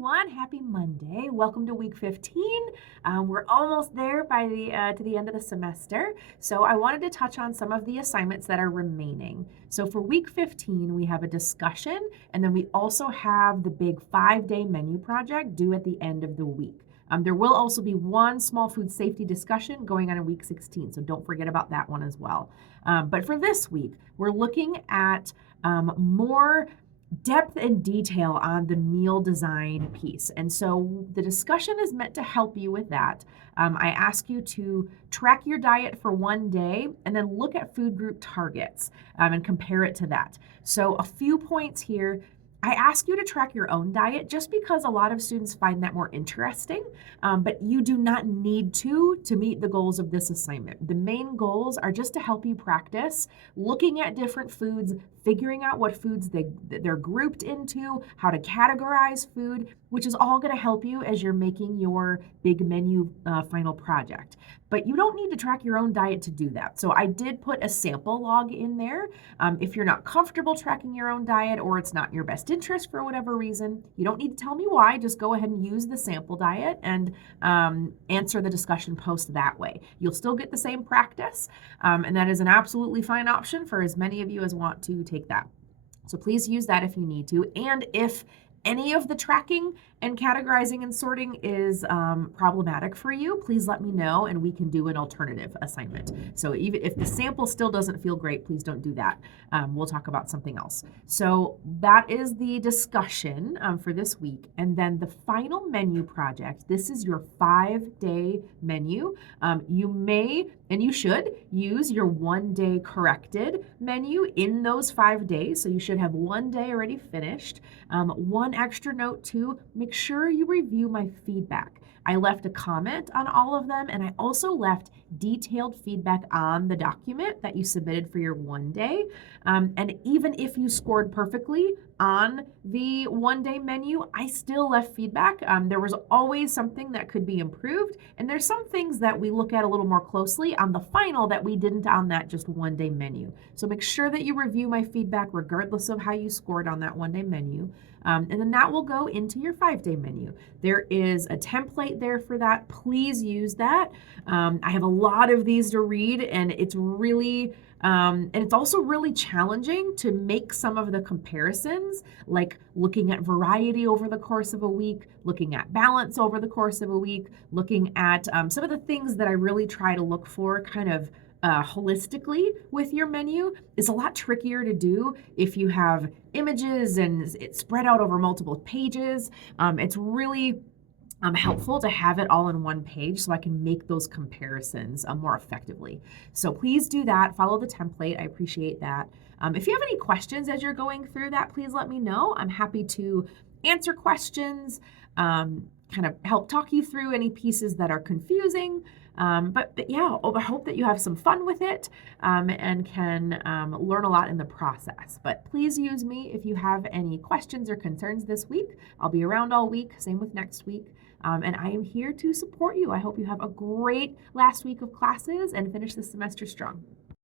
everyone. Happy Monday. Welcome to week 15. We're almost there by to the end of the semester. So I wanted to touch on some of the assignments that are remaining. So for week 15, we have a discussion, and then we also have the big 5-day menu project due at the end of the week. There will also be one small food safety discussion going on in week 16, so don't forget about that one as well. But for this week, we're looking at more depth and detail on the meal design piece. And so the discussion is meant to help you with that. I ask you to track your diet for one day and then look at food group targets and compare it to that. So a few points here. I ask you to track your own diet just because a lot of students find that more interesting, but you do not need to meet the goals of this assignment. The main goals are just to help you practice looking at different foods, figuring out what foods they're grouped into, how to categorize food, which is all going to help you as you're making your big menu final project. But you don't need to track your own diet to do that. So I did put a sample log in there. If you're not comfortable tracking your own diet or it's not in your best interest for whatever reason, you don't need to tell me why. Just go ahead and use the sample diet and answer the discussion post that way. You'll still get the same practice, and that is an absolutely fine option for as many of you as want to take that. So please use that if you need to. And if any of the tracking and categorizing and sorting is problematic for you, please let me know and we can do an alternative assignment. So even if the sample still doesn't feel great, please don't do that. We'll talk about something else. So that is the discussion for this week. And then the final menu project, this is your 5-day menu. You may and you should use your 1-day corrected menu in those 5 days. So you should have 1 day already finished. One extra note too, make sure you review my feedback. I left a comment on all of them, and I also left detailed feedback on the document that you submitted for your 1 day. And even if you scored perfectly on the 1-day menu, I still left feedback. There was always something that could be improved, and there's some things that we look at a little more closely on the final that we didn't on that just 1-day menu. So make sure that you review my feedback regardless of how you scored on that 1-day menu. And then that will go into your 5-day menu. There is a template there for that. Please use that. I have a lot of these to read, and it's really, and it's also really challenging to make some of the comparisons, like looking at variety over the course of a week, looking at balance over the course of a week, looking at some of the things that I really try to look for kind of holistically with your menu is a lot trickier to do if you have images and it's spread out over multiple pages. It's really helpful to have it all in one page so I can make those comparisons more effectively. So please do that. Follow the template. I appreciate that. If you have any questions as you're going through that, please let me know. I'm happy to answer questions, kind of help talk you through any pieces that are confusing. But yeah, I hope that you have some fun with it and can learn a lot in the process. But please use me if you have any questions or concerns this week. I'll be around all week, same with next week. And I am here to support you. I hope you have a great last week of classes and finish the semester strong.